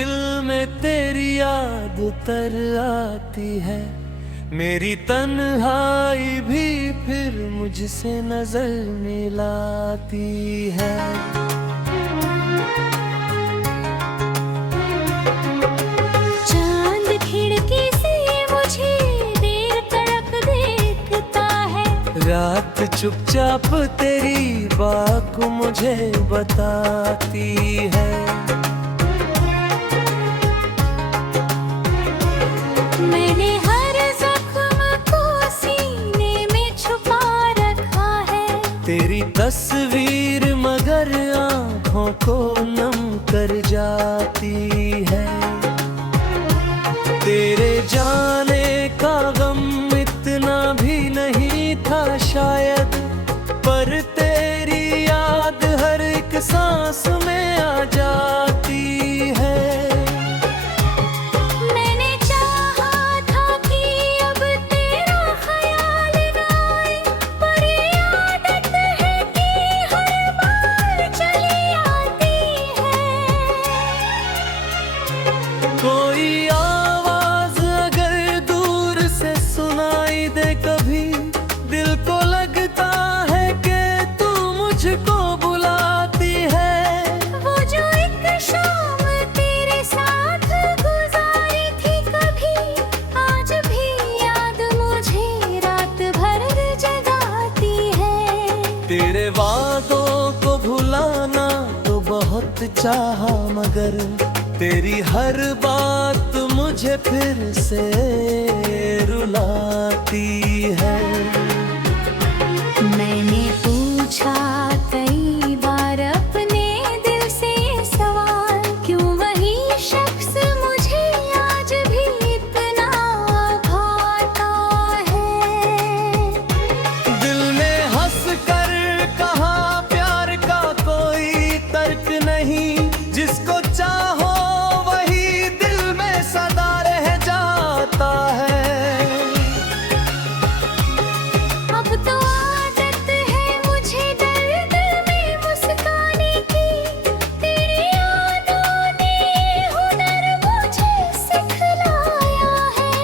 दिल में तेरी याद उतर आती है, मेरी तन्हाई भी फिर मुझसे नजर मिलाती है। चांद खिड़की से मुझे देर तड़प देखता है, रात चुपचाप तेरी बात को मुझे बताती है। मैंने हर जख्म को सीने में छुपा रखा है, तेरी तस्वीर मगर आँखों को नम कर जाती है। तेरे जाने का गम इतना भी नहीं था शायद, पर तेरी याद हर एक सांस में आ जाती है। मैंने चाहा था कि अब तेरा ख्याल न आए, पर ये आदत है कि हर बार चली आती है। कोई आवाज अगर दूर से सुनाई दे कभी, दिल को लगता है कि तू मुझको बुलाती है। वो जो एक शाम तेरे साथ गुजारी थी कभी, आज भी याद मुझे रात भर जगाती है। तेरे वादों को भुलाना तो बहुत चाहा, मगर तेरी हर बात मुझे फिर से रुलाती है। मैंने पूछा कई बार अपने दिल से सवाल, क्यों वही शख्स मुझे आज भी इतना भाता है। दिल ने हंस कर कहा प्यार का कोई तर्क नहीं, जिसको चाहो वही दिल में सदा रह जाता है। अब तो आदत है मुझे दर्द में मुस्काने की, तेरी यादों ने हुनर मुझे सिखलाया है।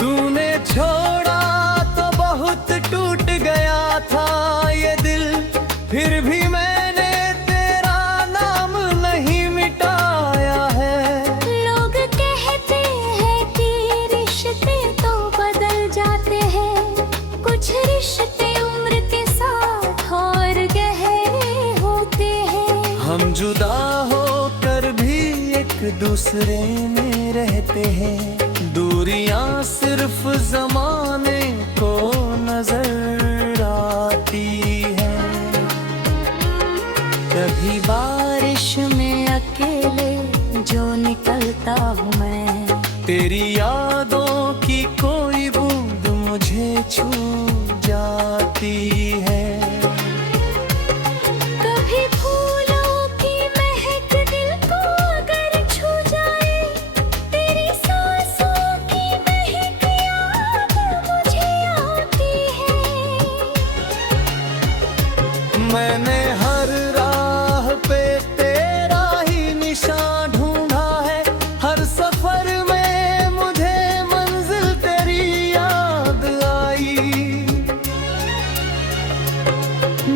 तूने छोड़ा तो बहुत टूट गया था ये दिल, फिर भी मैंने तेरा नाम नहीं मिटाया है। लोग कहते हैं कि रिश्ते तो बदल जाते हैं, कुछ रिश्ते उम्र के साथ और गहरे होते हैं। हम जुदा होकर भी एक दूसरे में रहते हैं, दूरियां सिर्फ जमाने को नजर आती है। कभी बारिश में अकेले जो निकलता हूँ मैं, तेरी यादों की कोई बूंद मुझे छू जाती है। कभी फूलों की महक दिल को अगर छू जाए, तेरी सांसों की महक याद मुझे आती है। मैंने हर राह पे तेरा ही निशान ढूंढा है, हर सफर में मुझे मंजिल तेरी याद आई।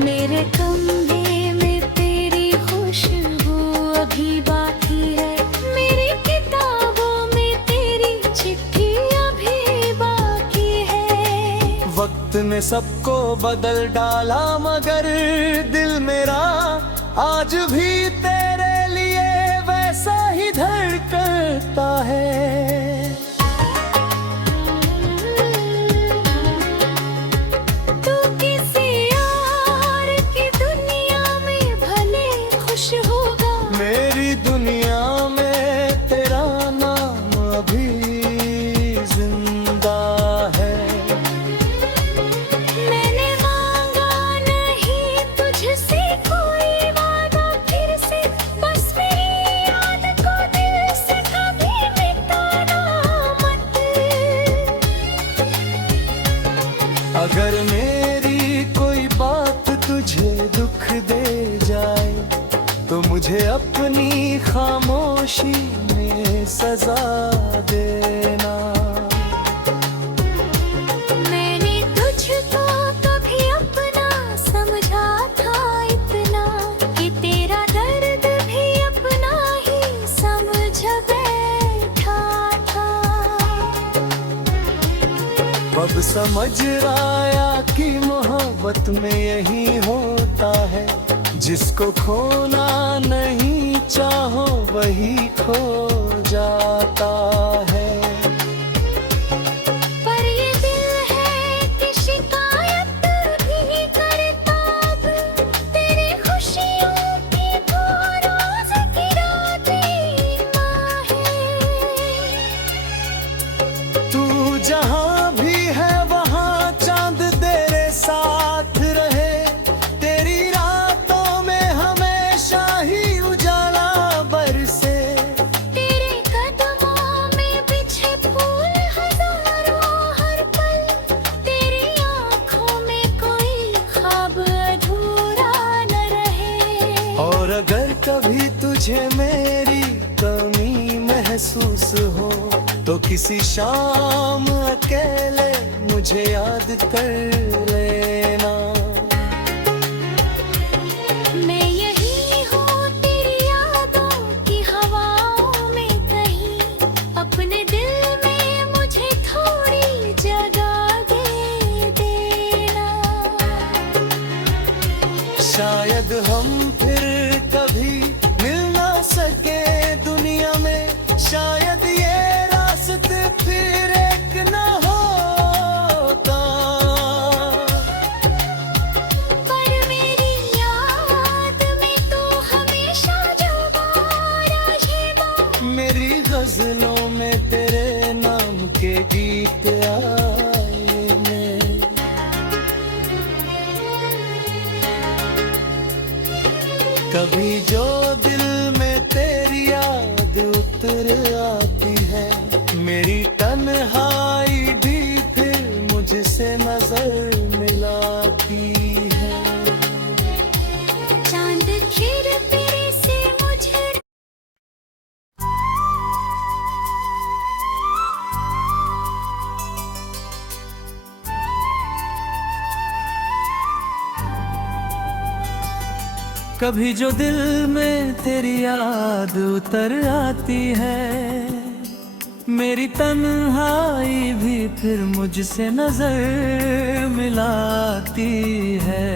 मेरे कमरे में तेरी खुशबू अभी बाकी है, मेरी किताबों में तेरी चिट्ठी अभी बाकी है। वक्त ने सबको बदल डाला, मगर दिल मेरा आज भी तेरे लिए वैसा ही धड़कता है। तू किसी और की दुनिया में भले खुश होगा, मेरी दुनिया में तेरा नाम अभी जिंदा है। मैंने मांगा नहीं तुझसे कोई वादा फिर से, अपनी खामोशी में सजा देना। मैंने तुझको कभी अपना समझा था इतना कि तेरा दर्द भी अपना ही समझ बैठा था। अब समझ आया कि मोहब्बत में यही होता है, जिसको खोना नहीं चाहो वही खो जाता है। पर ये दिल है कि शिकायत भी करता अब, तेरी खुशियों की तो रोज की रातें माँ है। तू जहाँ भी है वहाँ चांद तेरे साथ रहे, तेरी रातों में हमेशा ही उजाला बरसे। तेरे कदमों में बिछे फूल हजारों हर पल, तेरी आँखों में कोई ख्वाब अधूरा न रहे। और अगर कभी तुझे मेरी कमी महसूस हो तो किसी शाम अकेले मुझे याद कर लेना। मैं यही हूँ तेरी यादों की हवाओं में कहीं, अपने दिल में मुझे थोड़ी जगह दे देना। शायद हम फिर कभी मिल ना सके दुनिया में, शायद ये रास्ते फिर एक न होता। पर मेरी याद में तो हमेशा जुबान रहेगा। मेरी गजलों में तेरे नाम के गीत आएंगे। कभी जो दिल में तेरी याद उतर आती है, मेरी तन्हाई भी फिर मुझसे नजर मिलाती है। चांद खिर तेरे से मुझे कभी जो दिल में तेरी याद उतर आती है, मेरी तन्हाई भी फिर मुझसे नजर मिलाती है।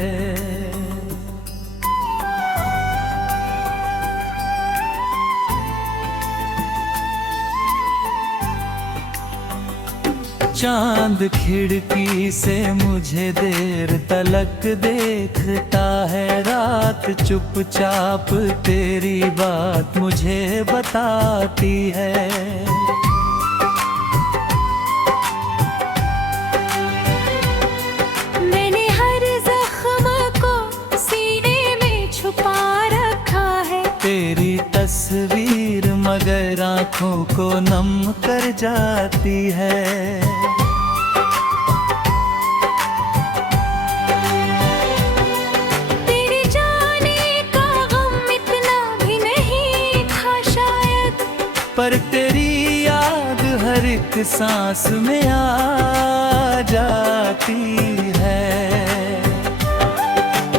चांद खिड़की से मुझे देर तलक देखता है, रात चुपचाप तेरी बात मुझे बताती है। मैंने हर जख्म को सीने में छुपा रखा है, तेरी तस्वीर मगर आँखों को नम कर जाती है। तेरे जाने का गम इतना भी नहीं था शायद, पर तेरी याद हर एक सांस में आ जाती है।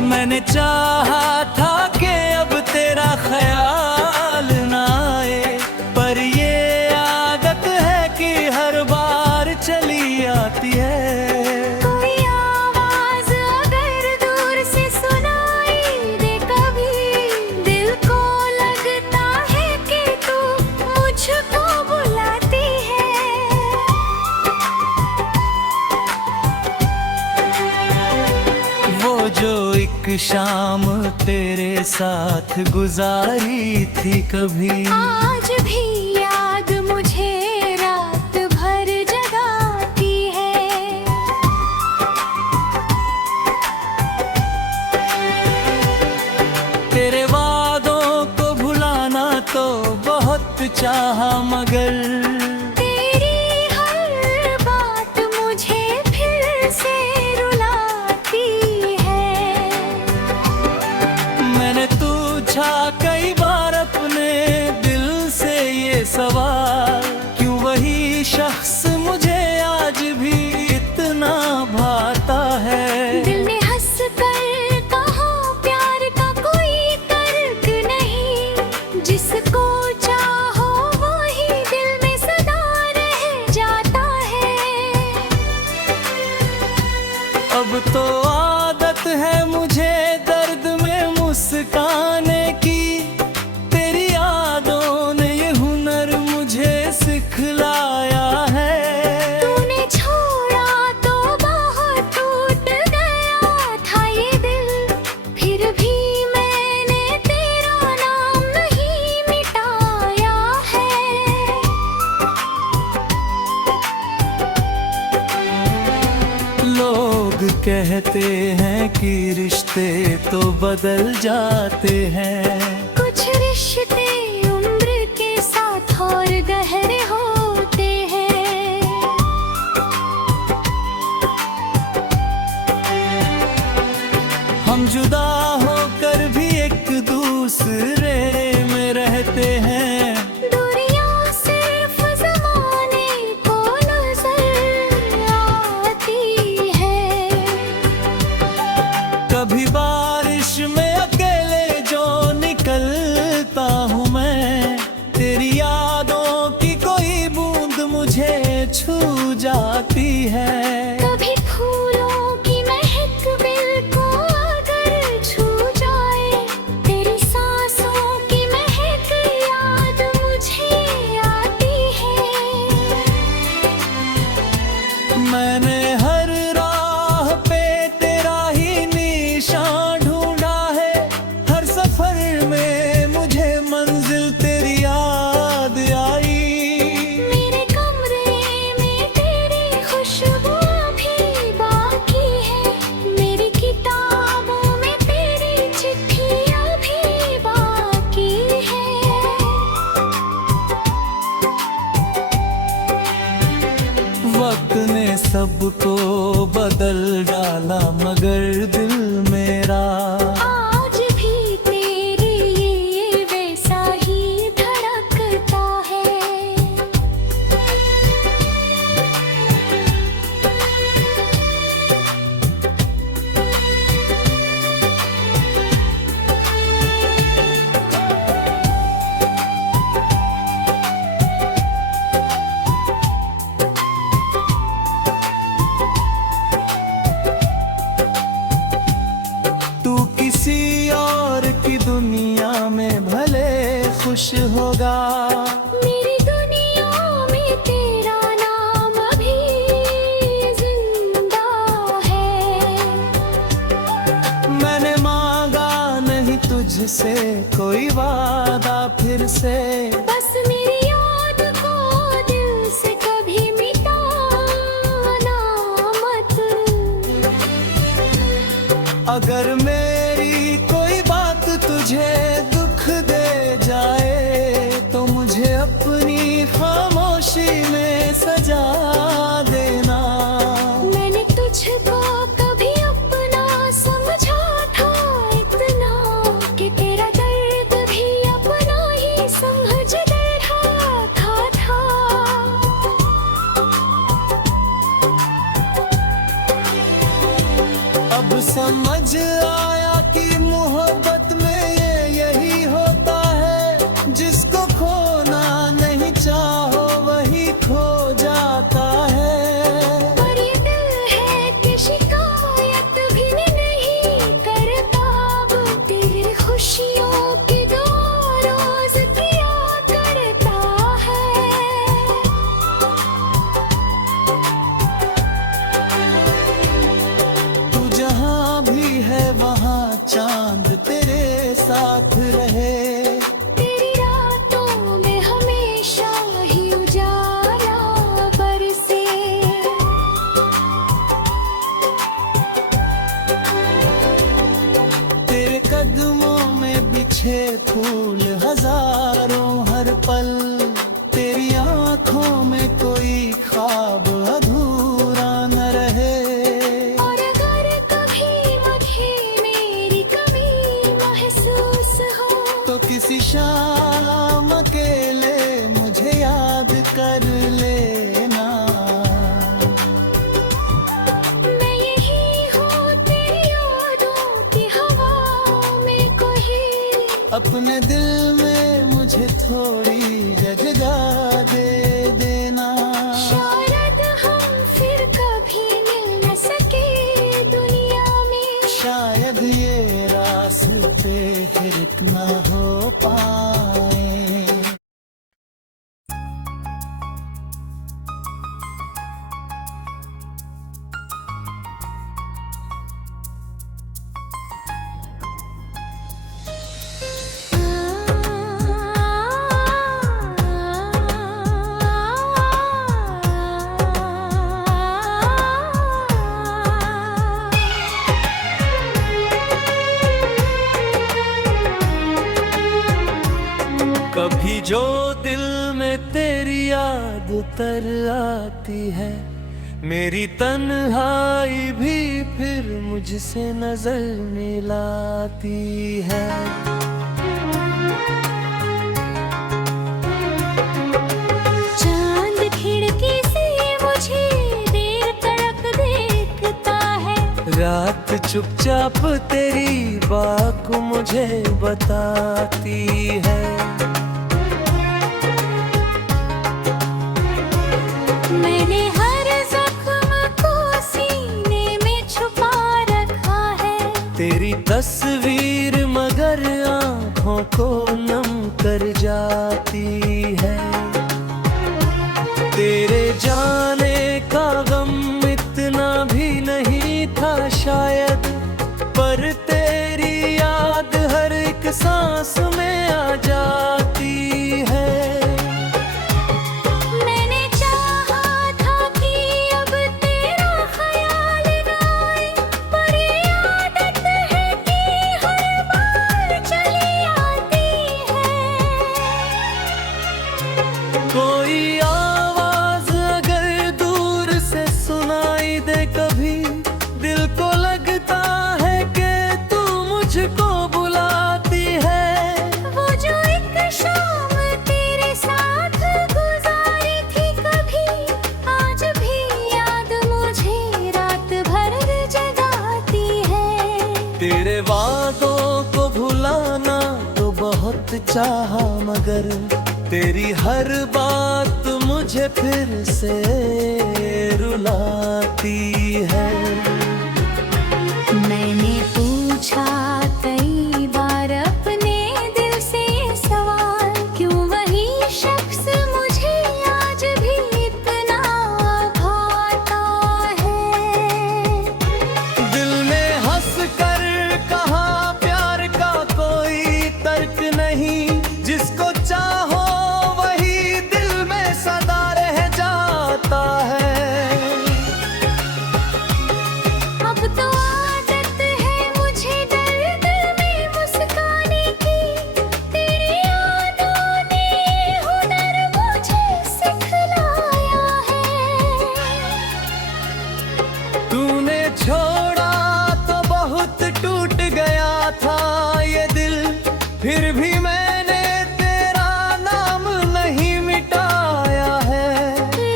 मैंने चाहा था कि अब तेरा ख्याल ना आए, पर ये आदत है कि हर बार चली आती है। कोई आवाज अगर दूर से सुनाई दे कभी, दिल को लगता है कि तू मुझको बुलाती है। वो जो एक शाम तेरे साथ गुजारी थी कभी, आज भी याद मुझे रात भर जगाती है। तेरे वादों को भुलाना तो बहुत चाहा, मगर तेरी हर बात मुझे फिर से रुलाती है। मैंने तुझा कई बार जिसको चाहो वही दिल में सदा रह जाता है। अब तो आदत है मुझे दर्द में मुस्काने की, तेरी यादों ने ये हुनर मुझे सिखलाया है। तूने छोड़ा तो बहुत टूट गया था ये दिल, फिर भी मैंने तेरा नाम नहीं मिटाया है। लोग कहते हैं कि रिश्ते तो बदल जाते हैं, कुछ रिश्ते उम्र के साथ और गहरे होते हैं। हम जुदा होकर भी एक दूसरे में रहते हैं। दूरियां सिर्फ ज़माने को नजर आती है। कभी बारिश में अकेले जो निकलता हूँ मैं, तेरी यादों की कोई बूंद मुझे छू जाती है। कभी फूलों की महक दिल को अगर छू जाए, तेरी सांसों की महक याद मुझे आती है। मैंने हर राह पे तेरा ही निशान ढूंढा है, हर सफर में मुझे मंजिल तेरी याद आई। मेरे कमरे में तेरी खुशबू भी बाकी है, मेरी किताबों में तेरी चिट्ठियां भी बाकी है। वक्त ने सबको बदल डाला मगर दिल मेरा आज भी तेरे लिए वैसा ही धड़कता है। तू किसी और की दुनिया में भले खुश होगा, मेरी दुनिया में तेरा नाम अभी जिंदा है। मैंने मांगा नहीं तुझसे कोई वादा फिर से, बस मेरी याद को दिल से कभी मिटाना मत। अगर मेरी कोई बात तुझे दुख दे जाए तो मुझे अपनी खामोशी में सजा देना। मैंने तुझको कभी अपना समझा था इतना, कि तेरा दर्द भी अपना ही समझ रखा था। अब समझ आया कि मोहब्बत में यही होता है, जिसको खोना नहीं चाहो वही खो जाता है। पर ये दिल है कि शिकायत भी नहीं करता, अब तेरी खुशियों की दुआ रोज किया करता है। तू जहाँ भी है वहाँ चांद तेरे साथ रहे, तेरी रातों में हमेशा ही उजाला बरसे। तेरे कदमों में बिछे फूल हजारों हर पल, तेरी आंखों में कोई ख्वाब अधूरा न रहे। और अगर कभी मुझे मेरी कमी महसूस हो, तो किसी शाम अकेले मुझे याद कर लेना। मैं यही हूँ तेरी यादों की हवा में कोई, अपने दिल में मुझे मुझे थोड़ी जगह दे देना। शायद हम फिर कभी मिल न सके दुनिया में, शायद ये रास्ते फिर न हो पाए। कभी जो दिल में तेरी याद उतर आती है, मेरी तन्हाई भी फिर मुझसे नजर मिलाती है। चांद खिड़की से मुझे देर तक देखता है, रात चुपचाप तेरी बात मुझे बताती है। मैंने हर जख्म को सीने में छुपा रखा है, तेरी तस्वीर मगर आँखों को नम कर जाती है। तेरे जाने का गम इतना भी नहीं था शायद, पर तेरी याद हर एक सांस में आ जाती है। मैंने चाहा था कि अब तेरा ख्याल न आए, पर ये आदत है कि हर बार चली आती है। कोई आवाज अगर दूर से सुनाई दे कभी, दिल को लगता है कि तू मुझको बुलाती है। वो जो एक शाम तेरे साथ गुजारी थी कभी, आज भी याद मुझे रात भर जगाती है। तेरे वादों को भुलाना तो बहुत चाहा, मगर तेरी हर बात मुझे फिर से रुलाती है। मैंने पूछा कई बार अपने दिल से सवाल, क्यों वही शख्स मुझे आज भी इतना भाता है। दिल ने हंस कर कहा प्यार का कोई तर्क नहीं, जिसको चाहो वही दिल में सदा रह जाता है। अब तो आदत है मुझे दर्द में मुस्काने की, तेरी यादों ने हुनर मुझे सिखलाया है। तूने छोड़ा तो बहुत टूट गया था ये दिल, फिर भी मैंने तेरा नाम नहीं मिटाया है।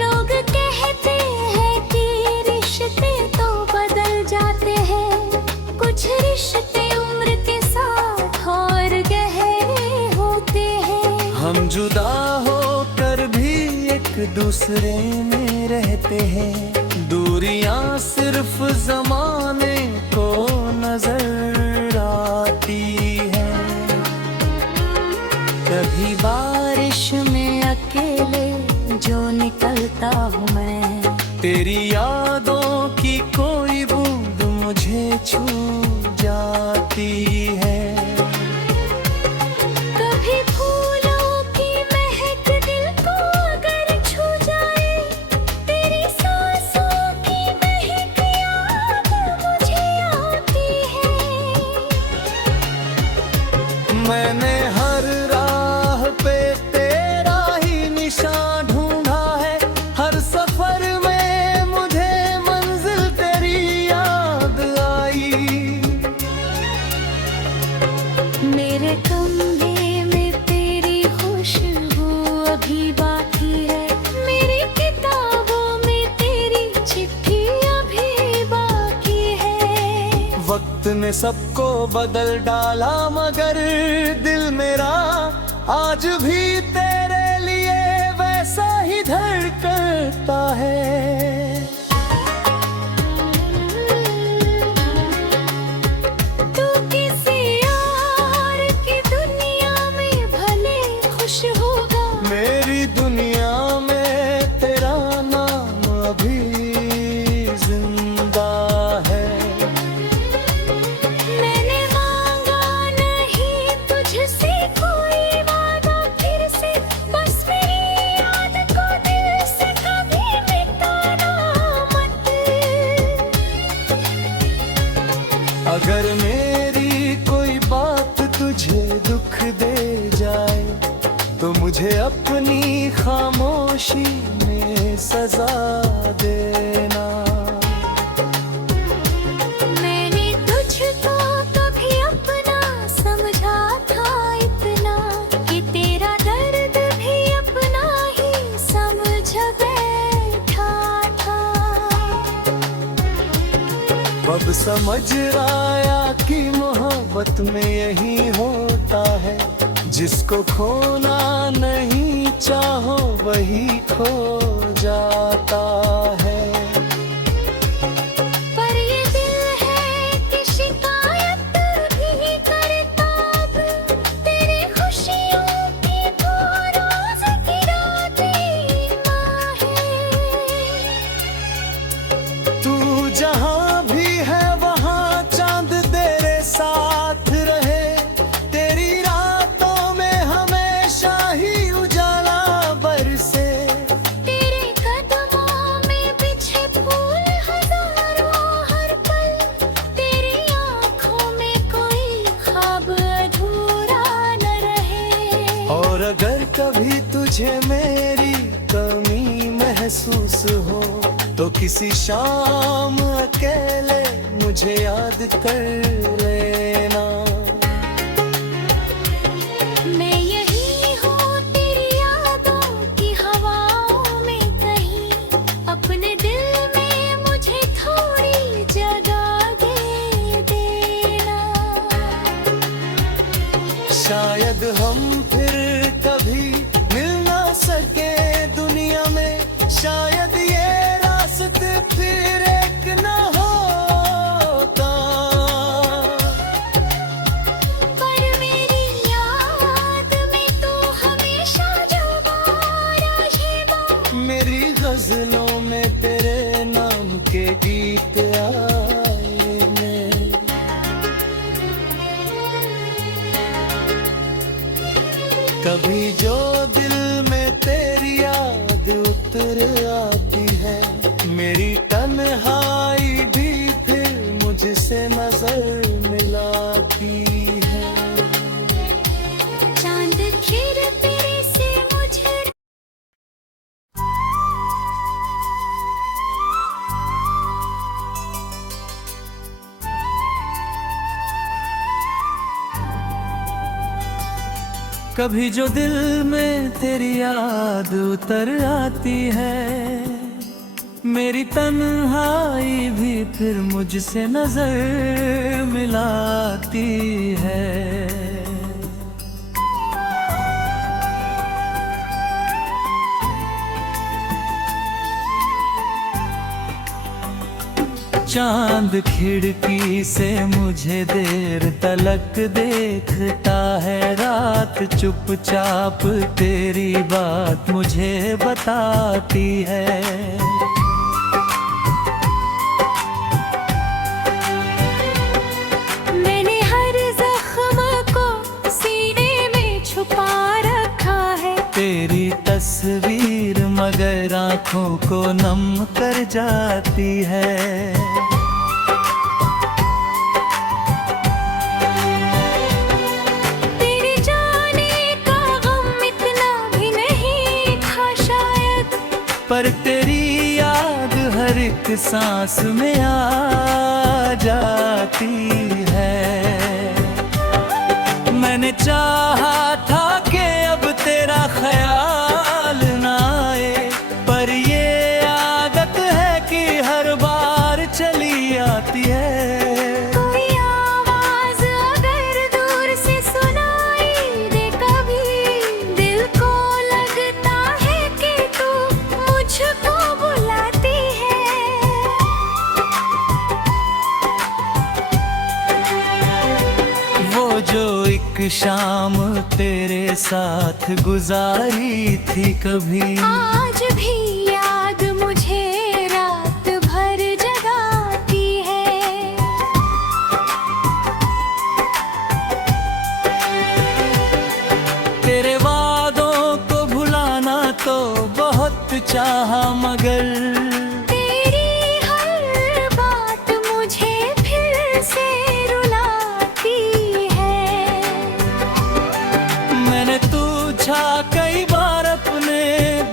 लोग कहते हैं कि रिश्ते तो बदल जाते हैं, कुछ रिश्ते उम्र के साथ और गहरे होते हैं। हम जुदा होकर भी एक दूसरे में रहते हैं, दूरियां सिर्फ जमाने को नजर आती है। कभी बारिश में अकेले जो निकलता हूँ मैं, तेरी यादों की कोई बूंद मुझे छू जाती है। कभी फूलों की महक दिल को अगर छू जाए, तेरी सांसों की महक याद मुझे आती है। मैंने हर राह पे तेरा ही निशान ढूंढा है, हर सफर में मुझे मंजिल तेरी याद आई। मेरे कंधे में तेरी खुशबू अभी बाकी है, मेरी किताबों में तेरी चिट्ठी अभी बाकी है। वक्त ने सबको बदल डाला, मगर दिल मेरा आज भी तेरे लिए वैसा ही धड़कता है। तू किसी और की दुनिया में भले खुश होगा, मेरी दुनिया में तेरा नाम अभी जिंदा है। मैंने मांगा नहीं तुझसे कोई वादा फिर से, बस मेरी याद को दिल से कभी मिटाना मत। अगर मेरी कोई बात तुझे दुख दे जाए तो मुझे अपनी खामोशी में सजा देना। मैंने तुझको कभी अपना समझा था इतना, कि तेरा दर्द भी अपना ही समझ बैठा था। अब समझ आया कि मोहब्बत में यही होता है, जिसको खोना नहीं चाहो वही खो जाता है। पर ये दिल है कि शिकायत भी करता अब, तेरी खुशियों की तो रोज की रातें माँ है। तू जहाँ भी है वहाँ चांद तेरे साथ रहे, तेरी रातों में हमेशा ही उजाला बरसे। तेरे कदमों में बिछे फूल हजारों हर पल, तेरी आँखों में कोई ख्वाब अधूरा न रहे। और अगर कभी तुझे मेरी कमी महसूस हो तो किसी शाम अकेले मुझे याद कर लेना। मैं यही हूँ तेरी यादों की हवाओं में कहीं, अपने दिल में मुझे थोड़ी जगह दे देना। शायद हम फिर कभी मिल ना सके दुनिया में, शायद ये रास्ते फिर एक ना होता। पर मेरी याद में तो हमेशा जुबान रहे। मेरी गजलों में तेरे नाम के गीत आएंगे। कभी जो दिल में तेरी याद उतर आती है, मेरी तन्हाई भी फिर मुझसे नजर मिलाती है। चांद फिर तेरे से मुझे कभी जो दिल में तेरी याद उतर आती है, मेरी तन्हाई भी फिर मुझसे नजर मिलाती है। चांद खिड़की से मुझे देर तलक देखता है, रात चुपचाप तेरी बात मुझे बताती है। मैंने हर जख्म को सीने में छुपा रखा है, तेरी तस्वीर मगर आंखों को नम कर जाती है। तेरे जाने का गम इतना भी नहीं था शायद, पर तेरी याद हर एक सांस में आ जाती है। मैंने चाहा था कि अब तेरा ख्याल ना आए, पर ये आदत है कि हर बार चली आती है। कोई आवाज अगर दूर से सुनाई दे कभी, शाम तेरे साथ गुजारी थी कभी। आज भी याद मुझे रात भर जगाती है। तेरे वादों को भुलाना तो बहुत चाहा मगर तेरी हर बात मुझे फिर से रुलाती है। मैंने पूछा कई बार अपने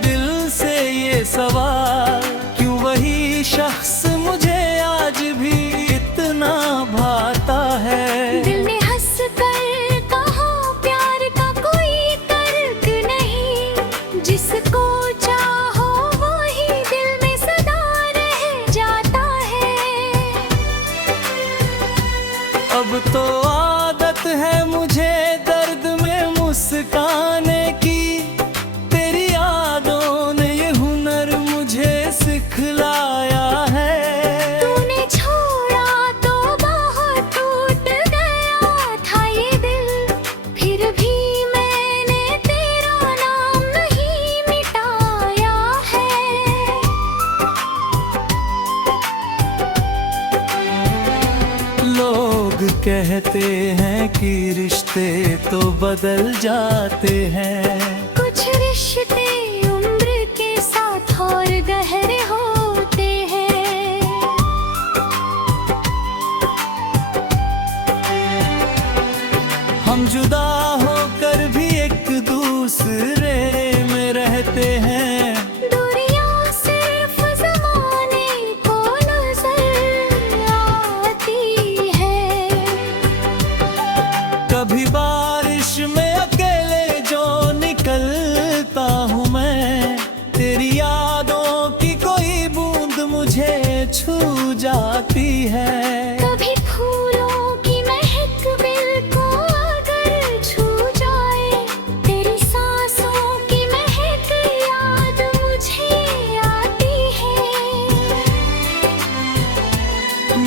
दिल से ये सवाल, क्यों वही शख्स मुझे आज भी इतना भाता है। दिल ने हंस कर कहा प्यार का कोई तर्क नहीं, जिसको चाहो वही दिल में सदा रह जाता है। अब तो आदत है मुझे दर्द में मुस्काने की, तेरी यादों ने ये हुनर मुझे सिखलाया है। तूने छोड़ा तो बहुत टूट गया था ये दिल, फिर भी मैंने तेरा नाम नहीं मिटाया है। लोग कहते हैं कि रिश्ते तो बदल जाते हैं, कुछ रिश्ते उम्र के साथ और गहरे होते हैं। हम जुदा होकर भी एक दूसरे में रहते हैं। दूरियां सिर्फ ज़माने को नजर आती है। कभी बारिश में अकेले जो निकलता हूँ मैं, तेरी यादों की कोई बूंद मुझे छू जाती है। कभी फूलों की महक दिल को अगर छू जाए, तेरी सांसों की महक याद मुझे आती है।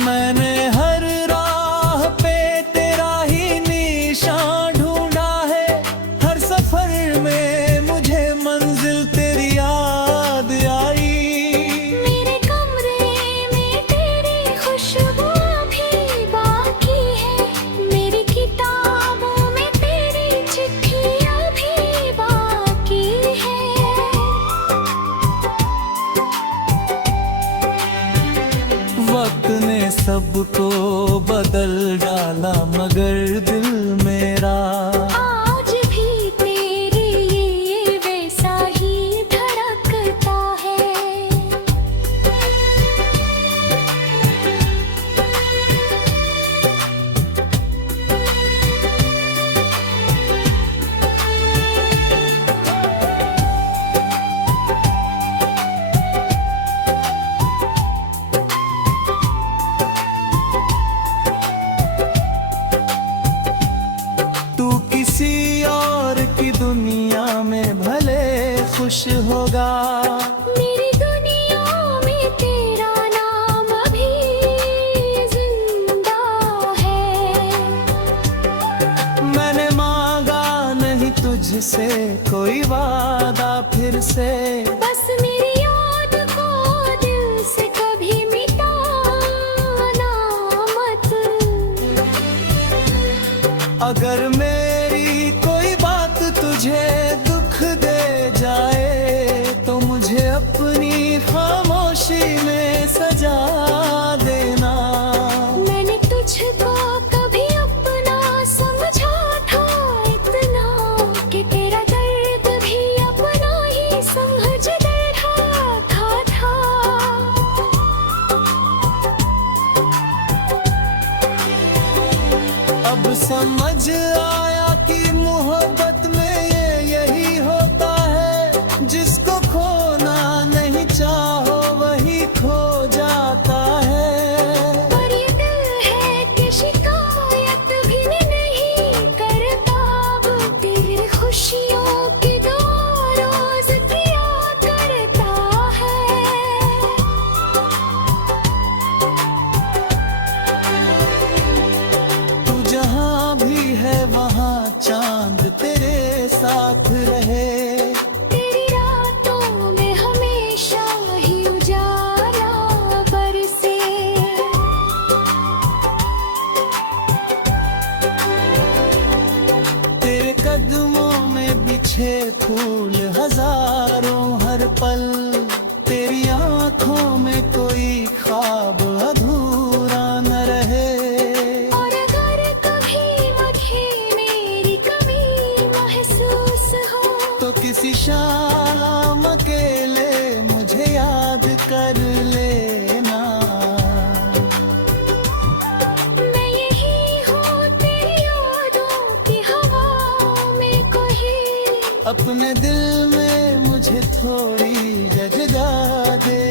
मैंने हर राह पे तेरा ही निशान ढूंढा है, हर सफर में मुझे मंजिल तेरी याद आई। मेरे कमरे में तेरी खुशबू अभी बाकी है, मेरी किताबों में तेरी चिट्ठी अभी बाकी है। वक्त ने सबको बदल डाला मगर दिल मेरा आज भी तेरे लिए वैसा ही धड़कता है। तू किसी और की दुनिया में भले खुश होगा, मेरी दुनिया में तेरा नाम अभी जिंदा है। मैंने मांगा नहीं तुझसे कोई वादा फिर से, बस मेरी याद को दिल से कभी मिटाना मत। अगर मेरी कोई बात तुझे दुख दे जाए तो मुझे अपनी खामोशी में सजा देना। मैंने तुझको कभी अपना समझा था इतना, कि तेरा दर्द भी अपना ही समझ रखा था। अब समझ आया कि मोहब्बत में यही होता है, जिसको खोना नहीं चाहो वही खो जाता है। पर ये दिल है कि शिकायत भी नहीं करता, अब तेरी खुशियों की दुआ रोज किया करता है। तू जहाँ भी है फूल हजारों हर पल, तेरी आंखों में कोई ख्वाब अधूरा न रहे। और अगर कभी मुझे मेरी कमी महसूस हो, तो किसी शाम अकेले मुझे याद कर लेना। मैं यही हूँ तेरी यादों की हवा में कहीं। अपने दिल में मुझे थोड़ी जगह दे